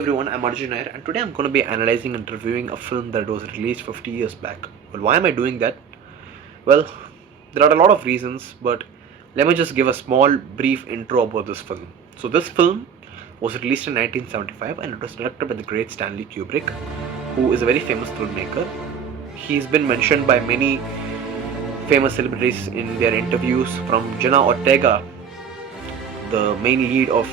Everyone, I'm Arjun Nair, and today I'm going to be analyzing and reviewing a film that was released 50 years back. Well, why am I doing that? Well, there are a lot of reasons, but let me just give a small brief intro about this film. So, this film was released in 1975 and it was directed by the great Stanley Kubrick, who is a very famous filmmaker. He's been mentioned by many famous celebrities in their interviews, from Jenna Ortega, the main lead of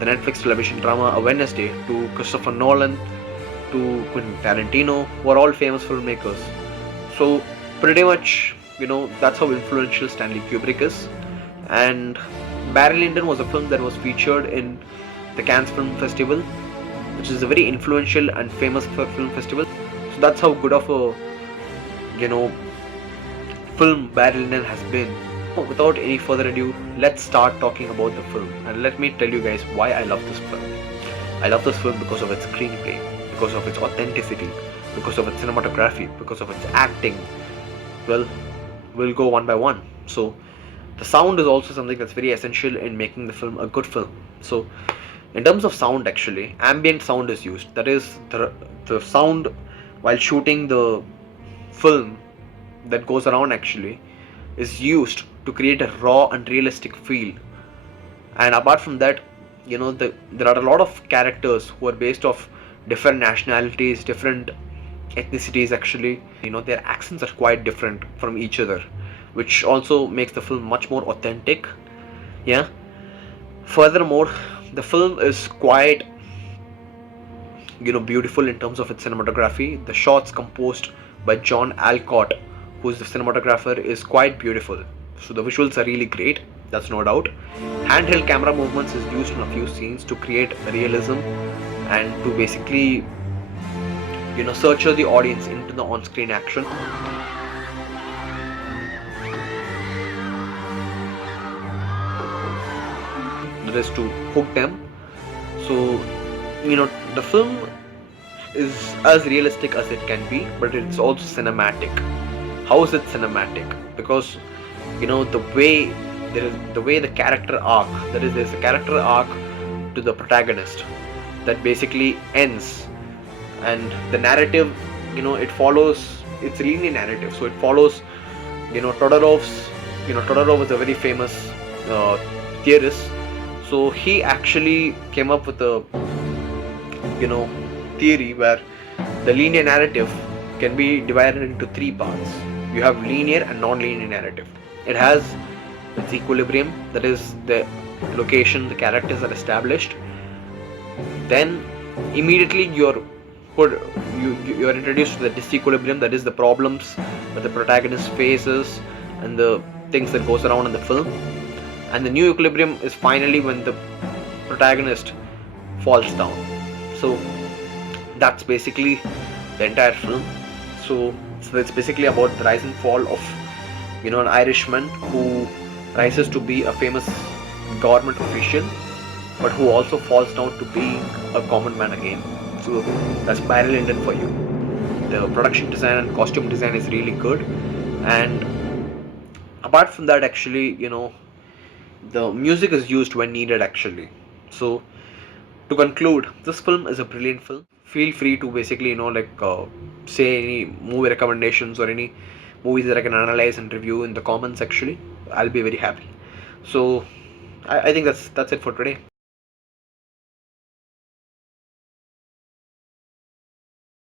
the Netflix television drama A Wednesday, to Christopher Nolan, to Quentin Tarantino, who are all famous filmmakers. So pretty much, that's how influential Stanley Kubrick is. And Barry Lyndon was a film that was featured in the Cannes Film Festival, which is a very influential and famous film festival. So that's how good of a film Barry Lyndon has been. Without any further ado, let's start talking about the film, and let me tell you guys why I love this film. I love this film because of its screenplay, because of its authenticity, because of its cinematography, because of its acting. Well, we'll go one by one. So, the sound is also something that's very essential in making the film a good film. So, in terms of sound, actually, ambient sound is used. That is the sound while shooting the film that goes around actually is used to create a raw and realistic feel. And apart from that, there are a lot of characters who are based off different nationalities, different ethnicities actually. Their accents are quite different from each other, which also makes the film much more authentic. Yeah. Furthermore, the film is quite beautiful in terms of its cinematography. The shots composed by John Alcott, who is the cinematographer, is quite beautiful. So the visuals are really great, that's no doubt. Handheld camera movements is used in a few scenes to create realism and to basically nurture the audience into the on-screen action. That is to hook them. So the film is as realistic as it can be, but it's also cinematic. How is it cinematic? Because the way the character arc, that is, there's a character arc to the protagonist that basically ends, and the narrative, it's a linear narrative, so it follows Todorov's. Todorov is a very famous theorist, so he actually came up with a theory where the linear narrative can be divided into three parts. You have linear and non-linear narrative. It has its equilibrium, that is the location the characters are established. Then immediately you're introduced to the disequilibrium, that is the problems that the protagonist faces and the things that goes around in the film. And the new equilibrium is finally when the protagonist falls down. So that's basically the entire film. So it's basically about the rise and fall of an Irishman who rises to be a famous government official, but who also falls down to being a common man again. So that's Barry Lyndon for you. The production design and costume design is really good, and apart from that, actually, the music is used when needed actually. So to conclude, this film is a brilliant film. Feel free to basically say any movie recommendations or any movies that I can analyze and review in the comments actually. I'll be very happy. So I think that's it for today.